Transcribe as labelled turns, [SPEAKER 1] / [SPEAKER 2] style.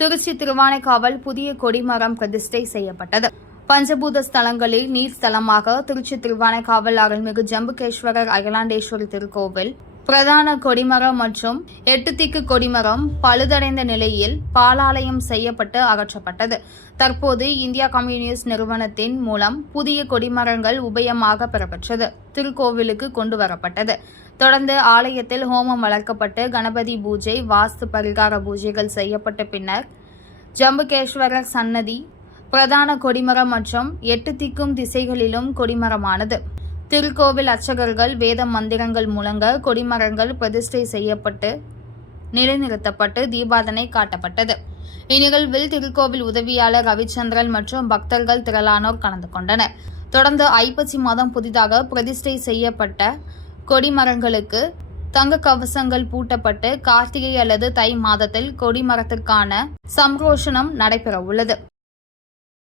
[SPEAKER 1] திருச்சி திருவானைக்காவல் புதிய கொடிமரம் பிரதிஷ்டை செய்யப்பட்டது. பஞ்சபூத ஸ்தலங்களில் நீர் ஸ்தலமாக திருச்சி திருவானைக்காவல் அருள்மிகு ஜம்புகேஸ்வரர் அகிலாண்டேஸ்வரி திருக்கோவில் பிரதான கொடிமரம் மற்றும் எட்டு திக்கு கொடிமரம் பழுதடைந்த நிலையில் பாலாலயம் செய்யப்பட்டு அகற்றப்பட்டது. தற்போது இந்தியா கம்யூனிஸ்ட் நிறுவனத்தின் மூலம் புதிய கொடிமரங்கள் உபயமாக பெறப்பெற்றது. திருக்கோவிலுக்கு கொண்டு வரப்பட்டது. தொடர்ந்து ஆலயத்தில் ஹோமம் வளர்க்கப்பட்டு கணபதி பூஜை வாஸ்து பரிகார பூஜைகள் செய்யப்பட்ட பின்னர் ஜம்புகேஸ்வரர் சன்னதி பிரதான கொடிமரம் மற்றும் எட்டு திக்கும் திசைகளிலும் கொடிமரமானது. திருக்கோவில் அர்ச்சகர்கள் வேத மந்திரங்கள் முழங்க கொடிமரங்கள் பிரதிஷ்டை செய்யப்பட்டு நிலைநிறுத்தப்பட்டு தீபாதனை காட்டப்பட்டது. இந்நிகழ்வில் திருக்கோவில் உதவியாளர் ரவிச்சந்திரன் மற்றும் பக்தர்கள் திரளானோர் கலந்து கொண்டனர். தொடர்ந்து ஐப்பசி மாதம் புதிதாக பிரதிஷ்டை செய்யப்பட்ட கொடிமரங்களுக்கு தங்க கவசங்கள் பூட்டப்பட்டு கார்த்திகை அல்லது தை மாதத்தில் கொடிமரத்திற்கான சம்ரோஷணம் நடைபெறவுள்ளது.